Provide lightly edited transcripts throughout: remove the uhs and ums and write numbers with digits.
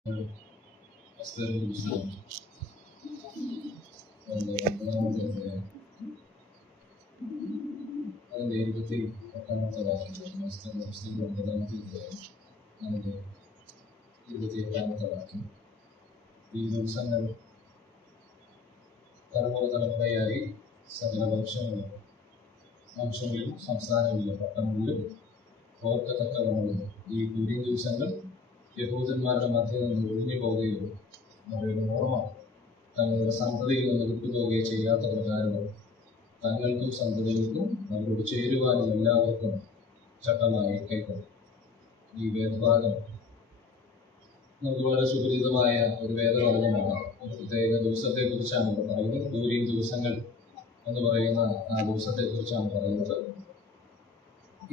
അതിൻ്റെ 28ാമത്തെ വാക്യം, 28ാമത്തെ വാക്യം. ഈ ദിവസങ്ങൾ തലമുറയായി സകല വംശങ്ങളിലും സംസ്ഥാനങ്ങളിലും പട്ടണങ്ങളിലും ഓർക്കത്തക്കവണ്ണം ഈ പുതിയ ദിവസങ്ങൾ യഹൂദന്മാരുടെ മധ്യയിൽ നിന്ന് ഒഴിഞ്ഞു പോവുകയോ അവരുടെ ഓർമ്മ തങ്ങളുടെ സന്തതിയിൽ നിന്ന് വിട്ടുപോവുകയോ ചെയ്യാത്ത പ്രകാരം തങ്ങൾക്കും സന്തതികൾക്കും അവരോട് ചേരുവാനും എല്ലാവർക്കും ചട്ടമായി കൈക്കൊണ്ടു. ഈ വേദഭാഗം നമുക്ക് വളരെ സുപരിചിതമായ ഒരു വേദഭാഗമാണ്. ഒരു പ്രത്യേക ദിവസത്തെക്കുറിച്ചാണ് ഇവിടെ പറയുന്നത്. പൂരീം ദിവസങ്ങൾ എന്ന് പറയുന്ന ആ ദിവസത്തെക്കുറിച്ചാണ് പറയുന്നത്.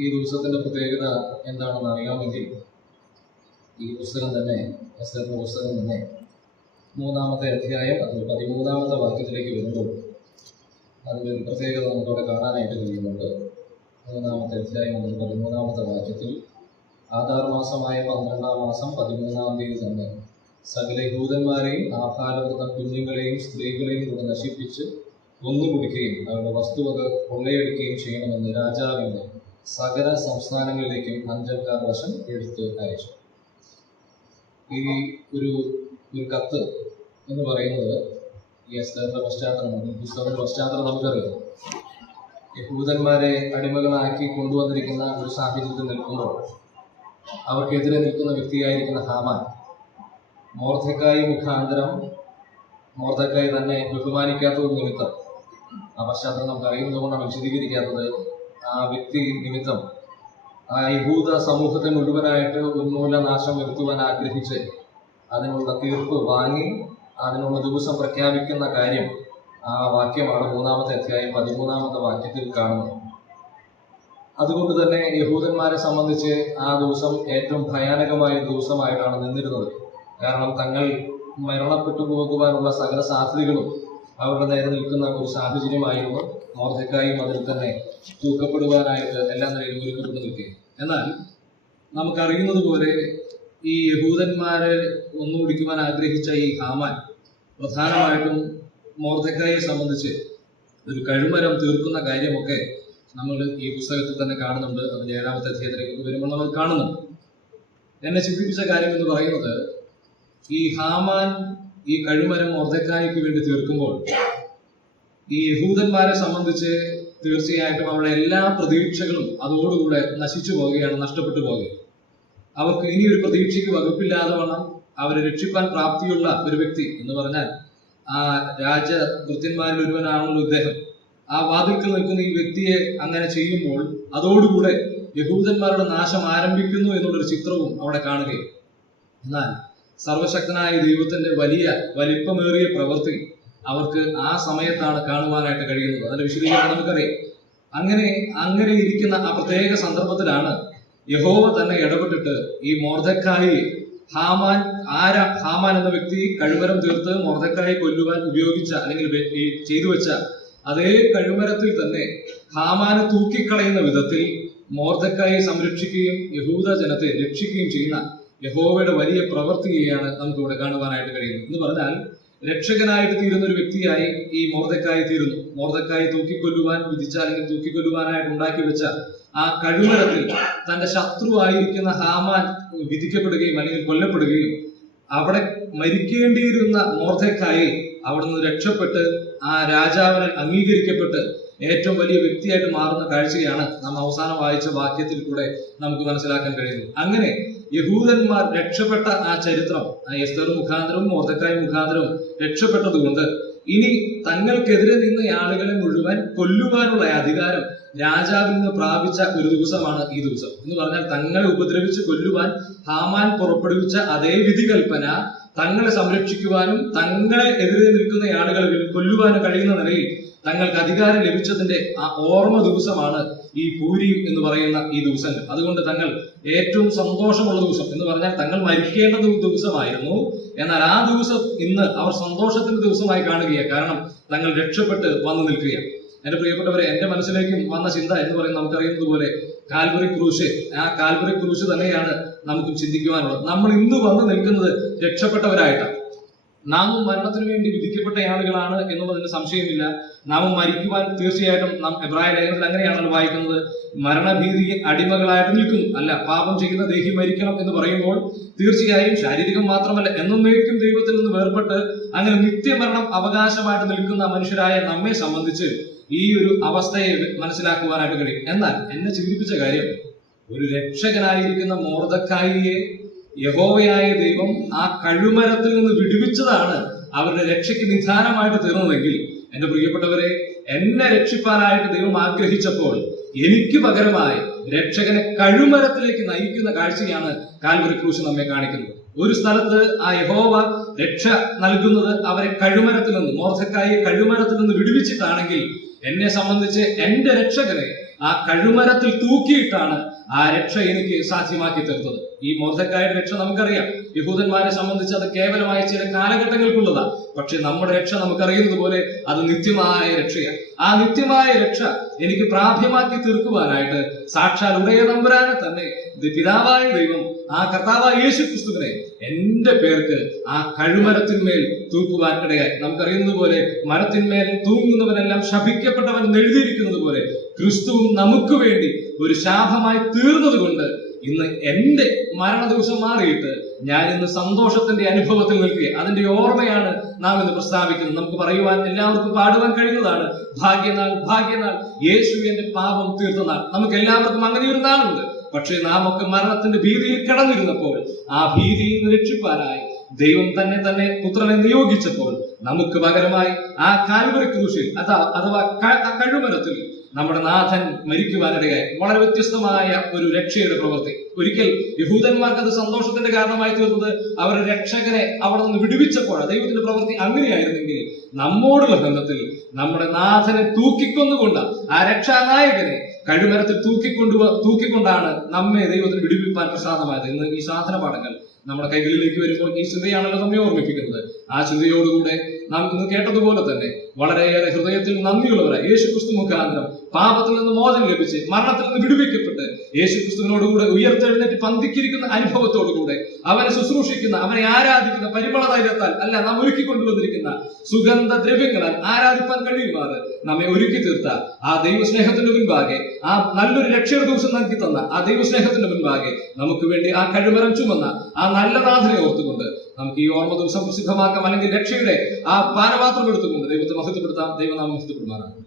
ഈ ദിവസത്തിൻ്റെ പ്രത്യേകത എന്താണെന്ന് അറിയാമെങ്കിൽ ഈ പുസ്തകം തന്നെ, എസ്തേറിന്റെ പുസ്തകം തന്നെ 3-ാമത്തെ അധ്യായം അതിൽ 13-ാമത്തെ വാക്യത്തിലേക്ക് വരുമ്പോൾ അതിലൊരു പ്രത്യേകത നമുക്കവിടെ കാണാനായിട്ട് കഴിയുന്നുണ്ട്. 3-ാമത്തെ അധ്യായം അതിൽ 13-ാമത്തെ വാക്യത്തിൽ ആദാർ മാസമായ 12-ാം മാസം 13-ാം തീയതി തന്നെ സകല യഹൂദന്മാരെയും ആഹാരവൃതം കുഞ്ഞുങ്ങളെയും സ്ത്രീകളെയും കൂടെ നശിപ്പിച്ച് ഒന്നുകുടിക്കുകയും അവരുടെ വസ്തുവക കൊള്ളയടിക്കുകയും ചെയ്യണമെന്ന് രാജാവിൻ്റെ സകല സംസ്ഥാനങ്ങളിലേക്കും അഞ്ചൽക്കാർ വശം എടുത്ത് അയച്ചു. ഈ ഒരു കത്ത് എന്ന് പറയുന്നത് ഈ എസ്തേറിന്റെ പശ്ചാത്തലമാണ്. പുസ്തകത്തിന്റെ പശ്ചാത്തലം നമുക്കറിയാം. യഹൂദന്മാരെ അടിമകളാക്കി കൊണ്ടുവന്നിരിക്കുന്ന ഒരു സാഹചര്യത്തിൽ നിൽക്കുമ്പോൾ അവർക്കെതിരെ നിൽക്കുന്ന വ്യക്തിയായിരിക്കുന്ന ഹാമാൻ മൊർദെഖായി മുഖാന്തരം മൊർദെഖായി തന്നെ ബഹുമാനിക്കാത്തത് നിമിത്തം, ആ പശ്ചാത്തലം നമുക്ക് അറിയുന്നത് കൊണ്ടാണ് വിശദീകരിക്കാത്തത്, ആ വ്യക്തി നിമിത്തം ആ യഹൂദ സമൂഹത്തെ മുഴുവനായിട്ട് ഉന്മൂലനാശം വരുത്തുവാൻ ആഗ്രഹിച്ച് അതിനുള്ള തീർപ്പ് വാങ്ങി അതിനുള്ള ദിവസം പ്രഖ്യാപിക്കുന്ന കാര്യം ആ വാക്യമാണ് 3-ാമത്തെ അധ്യായം 13-ാമത്തെ വാക്യത്തിൽ കാണുന്നത്. അതുകൊണ്ട് തന്നെ യഹൂദന്മാരെ സംബന്ധിച്ച് ആ ദിവസം ഏറ്റവും ഭയാനകമായ ദിവസമായിട്ടാണ് നിന്നിരുന്നത്. കാരണം തങ്ങൾ മരണപ്പെട്ടു പോകുവാനുള്ള സകല സാധ്യതകളും അവരുടെ നേരെ നിൽക്കുന്ന ഒരു സാഹചര്യമായിരുന്നു. മൊർദെഖായും അതിൽ തന്നെ തൂക്കപ്പെടുവാനായിട്ട് എല്ലാ നിലയിലും ഒരുക്കപ്പെട്ടു നിൽക്കുക. എന്നാൽ നമുക്കറിയുന്നത് പോലെ ഈ യഹൂദന്മാരെ ഒന്നുപിടിക്കുവാൻ ആഗ്രഹിച്ച ഈ ഹാമാൻ പ്രധാനമായിട്ടും മൊർദെഖായിയെ സംബന്ധിച്ച് ഒരു കഴുമരം തീർക്കുന്ന കാര്യമൊക്കെ നമ്മൾ ഈ പുസ്തകത്തിൽ തന്നെ കാണുന്നുണ്ട്. അതിൻ്റെ 7-ാമത്തെ അധ്യായത്തിലേക്ക് വരുമ്പോൾ നമ്മൾ കാണുന്നുണ്ട്. എന്നെ ചിന്തിപ്പിച്ച കാര്യം എന്ന് പറയുന്നത്, ഈ ഹാമാൻ ഈ കഴുമരം മൊർദെഖായിക്ക് വേണ്ടി തീർക്കുമ്പോൾ ഈ യഹൂദന്മാരെ സംബന്ധിച്ച് തീർച്ചയായിട്ടും അവരുടെ എല്ലാ പ്രതീക്ഷകളും അതോടുകൂടെ നശിച്ചു പോവുകയാണ്, നഷ്ടപ്പെട്ടു പോവുകയാണ്. അവർക്ക് ഇനി ഒരു പ്രതീക്ഷയ്ക്ക് വകുപ്പില്ലാതെ വണ്ണം അവരെ രക്ഷിപ്പാൻ പ്രാപ്തിയുള്ള ഒരു വ്യക്തി എന്ന് പറഞ്ഞാൽ ആ രാജഭൃത്യന്മാരിൽ ഒരുവനാണല്ലോ ഇദ്ദേഹം. ആ വാതിൽക്കൽ നിൽക്കുന്ന ഈ വ്യക്തിയെ അങ്ങനെ ചെയ്യുമ്പോൾ അതോടുകൂടെ യഹൂദന്മാരുടെ നാശം ആരംഭിക്കുന്നു എന്നുള്ളൊരു ചിത്രവും അവിടെ കാണുകയും, എന്നാൽ സർവശക്തനായ ദൈവത്തിന്റെ വലിപ്പമേറിയ പ്രവൃത്തി അവർക്ക് ആ സമയത്താണ് കാണുവാനായിട്ട് കഴിയുന്നത്. അതിന്റെ വിശദീകരണം നമുക്കറിയാം. അങ്ങനെ ഇരിക്കുന്ന ആ പ്രത്യേക സന്ദർഭത്തിലാണ് യഹോവ തന്നെ ഇടപെട്ടിട്ട് ഈ മൊർദെഖായി ഹാമാൻ എന്ന വ്യക്തി കഴുമരം തീർത്ത് മൊർദെഖായി കൊല്ലുവാൻ ഉപയോഗിച്ച അല്ലെങ്കിൽ ഈ ചെയ്തു വെച്ച അതേ കഴുമരത്തിൽ തന്നെ ഹാമാനെ തൂക്കിക്കളയുന്ന വിധത്തിൽ മൊർദെഖായി സംരക്ഷിക്കുകയും യഹൂദ ജനത്തെ രക്ഷിക്കുകയും ചെയ്യുന്ന യഹോവയുടെ വലിയ പ്രവൃത്തിയെയാണ് നമുക്കിവിടെ കാണുവാനായിട്ട് കഴിയുന്നത്. എന്ന് പറഞ്ഞാൽ രക്ഷകനായിട്ട് തീരുന്ന ഒരു വ്യക്തിയായി ഈ മൊർദെഖായി തീരുന്നു. മൊർദെഖായി തൂക്കിക്കൊല്ലുവാൻ വിധിച്ച അല്ലെങ്കിൽ തൂക്കിക്കൊല്ലുവാനായിട്ട് ഉണ്ടാക്കി വെച്ച ആ കഴുമരത്തിൽ തന്റെ ശത്രുവായിരിക്കുന്ന ഹാമാൻ വിധിക്കപ്പെടുകയും അല്ലെങ്കിൽ കൊല്ലപ്പെടുകയും അവിടെ മരിക്കേണ്ടിയിരുന്ന മൊർദെഖായി അവിടെ നിന്ന് രക്ഷപ്പെട്ട് ആ രാജാവിനെ അംഗീകരിക്കപ്പെട്ട് ഏറ്റവും വലിയ വ്യക്തിയായിട്ട് മാറുന്ന കാഴ്ചയാണ് നാം അവസാനം വായിച്ച വാക്യത്തിൽ കൂടെ നമുക്ക് മനസ്സിലാക്കാൻ കഴിയുന്നത്. അങ്ങനെ യഹൂദന്മാർ രക്ഷപ്പെട്ട ആ ചരിത്രം എസ്തേർ മുഖാന്തരവും മൊർദെഖായി മുഖാന്തരവും രക്ഷപ്പെട്ടതുകൊണ്ട് ഇനി തങ്ങൾക്കെതിരെ നിന്ന ആളുകളെ മുഴുവൻ കൊല്ലുവാനുള്ള അധികാരം രാജാവിൽ നിന്ന് പ്രാപിച്ച ഒരു ദിവസമാണ് ഈ ദിവസം. എന്ന് പറഞ്ഞാൽ തങ്ങളെ ഉപദ്രവിച്ച് കൊല്ലുവാൻ ഹാമാൻ പുറപ്പെടുവിച്ച അതേ വിധി കൽപ്പന തങ്ങളെ സംരക്ഷിക്കുവാനും തങ്ങളെ എതിരെ നിൽക്കുന്ന ആളുകളെ കൊല്ലുവാനും കഴിയുന്ന നിലയിൽ തങ്ങൾക്ക് അധികാരം ലഭിച്ചതിന്റെ ആ ഓർമ്മ ദിവസമാണ് ഈ പൂരീം എന്ന് പറയുന്ന ഈ ദിവസങ്ങൾ. അതുകൊണ്ട് തങ്ങൾ ഏറ്റവും സന്തോഷമുള്ള ദിവസം എന്ന് പറഞ്ഞാൽ തങ്ങൾ മരിക്കേണ്ട ദിവസമായിരുന്നു. എന്നാൽ ആ ദിവസം ഇന്ന് അവർ സന്തോഷത്തിന്റെ ദിവസമായി കാണുകയാണ്. കാരണം തങ്ങൾ രക്ഷപ്പെട്ട് വന്നു നിൽക്കുകയാണ്. എന്റെ പ്രിയപ്പെട്ടവരെ, എന്റെ മനസ്സിലേക്കും വന്ന ചിന്ത എന്ന് പറയുന്നത് നമുക്കറിയുന്നത് പോലെ കാൽവറി ക്രൂശ്. ആ കാൽവറി ക്രൂശ് തന്നെയാണ് നമുക്ക് ചിന്തിക്കുവാനുള്ളത്. നമ്മൾ ഇന്ന് വന്ന് നിൽക്കുന്നത് രക്ഷപ്പെട്ടവരായിട്ടാണ്. നാമും മരണത്തിന് വേണ്ടി വിധിക്കപ്പെട്ട ആളുകളാണ് എന്നുള്ളതിന് സംശയമില്ല. നാമും മരിക്കുവാൻ തീർച്ചയായിട്ടും നാം എബ്രായ ലേഖനത്തിൽ അങ്ങനെയാണല്ലോ വായിക്കുന്നത്, മരണഭീതി അടിമകളായിട്ട് നിൽക്കുന്നു. അല്ല, പാപം ചെയ്യുന്ന ദേഹി മരിക്കണം എന്ന് പറയുമ്പോൾ തീർച്ചയായും ശാരീരികം മാത്രമല്ല, എന്നേക്കും ദൈവത്തിൽ നിന്ന് വേർപെട്ട് അങ്ങനെ നിത്യമരണം അവകാശമായിട്ട് നിൽക്കുന്ന മനുഷ്യരായ നമ്മെ സംബന്ധിച്ച് ഈ ഒരു അവസ്ഥയെ മനസ്സിലാക്കുവാനായിട്ട് കഴിയും. എന്നാൽ എന്നെ ചിന്തിപ്പിച്ച കാര്യം, ഒരു രക്ഷകനായിരിക്കുന്ന മൊർദെഖായിയെ യഹോവയായ ദൈവം ആ കഴുമരത്തിൽ നിന്ന് വിടുവിച്ചതാണ് അവരുടെ രക്ഷയ്ക്ക് നിധാനമായിട്ട് തീർന്നതെങ്കിൽ, എന്റെ പ്രിയപ്പെട്ടവരെ, എന്നെ രക്ഷിപ്പാനായിട്ട് ദൈവം ആഗ്രഹിച്ചപ്പോൾ എനിക്ക് പകരമായി രക്ഷകനെ കഴുമരത്തിലേക്ക് നയിക്കുന്ന കാഴ്ചയാണ് കാൽവരി ക്രൂശ് നമ്മെ കാണിക്കുന്നത്. ഒരു സ്ഥലത്ത് ആ യഹോവ രക്ഷ നൽകുന്നത് അവരെ കഴുമരത്തിൽ നിന്ന്, മൊർദെഖായിയെ കഴുമരത്തിൽ നിന്ന് വിടുവിച്ചിട്ടാണെങ്കിൽ, എന്നെ സംബന്ധിച്ച് എന്റെ രക്ഷകനെ ആ കഴുമരത്തിൽ തൂക്കിയിട്ടാണ് ആ രക്ഷ എനിക്ക് സാധ്യമാക്കി തീർത്തത്. ഈ മൊർദെഖായിയുടെ രക്ഷ നമുക്കറിയാം, യഹൂദന്മാരെ സംബന്ധിച്ച് അത് കേവലമായ ചില കാലഘട്ടങ്ങൾക്കുള്ളതാണ്. പക്ഷെ നമ്മുടെ രക്ഷ നമുക്കറിയുന്നത് പോലെ അത് നിത്യമായ രക്ഷയാണ്. ആ നിത്യമായ രക്ഷ എനിക്ക് പ്രാപ്യമാക്കി തീർക്കുവാനായിട്ട് സാക്ഷാൽ ഉടയ തമ്പുരാനെ തന്നെ പിതാവായ ദൈവം, ആ കർത്താവായ യേശു ക്രിസ്തുവിനെ എന്റെ പേർക്ക് ആ കഴുമരത്തിന്മേൽ തൂക്കുവാൻ ഇടയായി. നമുക്കറിയുന്നത് പോലെ മരത്തിന്മേൽ തൂങ്ങുന്നവനെല്ലാം ശപിക്കപ്പെട്ടവൻ എഴുതിയിരിക്കുന്നത് പോലെ ക്രിസ്തുവും നമുക്ക് വേണ്ടി ഒരു ശാപമായി തീർന്നത് കൊണ്ട് ഇന്ന് എന്റെ മരണ ദിവസം മാറിയിട്ട് ഞാൻ ഇന്ന് സന്തോഷത്തിന്റെ അനുഭവത്തിൽ നിൽക്കുക. അതിന്റെ ഓർമ്മയാണ് നാം ഇന്ന് പ്രസ്താവിക്കുന്നത്. നമുക്ക് പറയുവാൻ, എല്ലാവർക്കും പാടുവാൻ കഴിയുന്നതാണ്, ഭാഗ്യനാൾ ഭാഗ്യനാൾ, യേശു എന്റെ പാപം തീർത്ത നാൾ. നമുക്ക് എല്ലാവർക്കും അങ്ങനെ ഒരു നാളുണ്ട്. പക്ഷേ നാം ഒക്കെ മരണത്തിന്റെ ഭീതിയിൽ കടന്നിരുന്നപ്പോൾ ആ ഭീതിയിൽ നിന്ന് രക്ഷിപ്പാനായി ദൈവം തന്നെ പുത്രനെ നിയോഗിച്ചപ്പോൾ നമുക്ക് പകരമായി ആ കാൽവരി ക്രൂശിൽ അഥവാ കഴുമരത്തിൽ നമ്മുടെ നാഥൻ മരിക്കുവാനിടയായി. വളരെ വ്യത്യസ്തമായ ഒരു രക്ഷയുടെ പ്രവൃത്തി. ഒരിക്കൽ യഹൂദന്മാർക്ക് അത് സന്തോഷത്തിന്റെ കാരണമായി തീർന്നത് അവരുടെ രക്ഷകനെ അവിടെ നിന്ന് വിടുവിച്ചപ്പോൾ ദൈവത്തിന്റെ പ്രവൃത്തി അങ്ങനെയായിരുന്നെങ്കിൽ, നമ്മോടുള്ള ബന്ധത്തിൽ നമ്മുടെ നാഥനെ തൂക്കിക്കൊന്നുകൊണ്ട് ആ രക്ഷാനായകനെ കഴുമരത്തിൽ തൂക്കിക്കൊണ്ടാണ് നമ്മെ ദൈവത്തിന് വിടുവിപ്പാൻ പ്രസാദമായത്. ഇന്ന് ഈ സാധന പാഠങ്ങൾ നമ്മുടെ കൈകളിലേക്ക് വരുമ്പോൾ ഈ ചിന്തയാണല്ലോ നമ്മെ ഓർമ്മിപ്പിക്കുന്നത്. ആ ചിന്തയോടുകൂടെ നാം ഇന്ന് കേട്ടതുപോലെ തന്നെ വളരെയേറെ ഹൃദയത്തിൽ നന്ദിയുള്ളവരായി യേശുക്രിസ്തു മുഖാന്തരം പാപത്തിൽ നിന്ന് മോചനം ലഭിച്ച് മരണത്തിൽ നിന്ന് വിടുവിക്കപ്പെട്ട് യേശുക്രിസ്തുവിനോടുകൂടെ ഉയർത്തെഴുന്നേറ്റ് പന്തിക്കിരിക്കുന്ന അനുഭവത്തോടുകൂടെ അവനെ ശുശ്രൂഷിക്കുന്ന, അവനെ ആരാധിക്കുന്ന പരിമള ധൈര്യത്താൽ അല്ല, നാം ഒരുക്കി കൊണ്ടുവന്നിരിക്കുന്ന സുഗന്ധ ദ്രവ്യങ്ങളാൽ ആരാധിപ്പാൻ കഴിയുമാറ് നമ്മെ ഒരുക്കി തീർത്ത ആ ദൈവസ്നേഹത്തിന്റെ മുൻപാകെ, ആ നല്ലൊരു രക്ഷയുടെ ദിവസം നൽകി തന്ന ആ ദൈവസ്നേഹത്തിന്റെ മുൻപാകെ നമുക്ക് വേണ്ടി ആ കഴുമരം ചുമന്ന ആ നല്ല നാഥനെ ഓർത്തുകൊണ്ട് നമുക്ക് ഈ ഓർമ്മ ദിവസം പ്രസിദ്ധമാക്കാം. അല്ലെങ്കിൽ രക്ഷയുടെ ആ പാനപാത്രം എടുത്തുകൊണ്ട് ദൈവത്തെ മഹത്വപ്പെടുത്താം. ദൈവനാമം മഹത്വപ്പെടുമാറാണ്.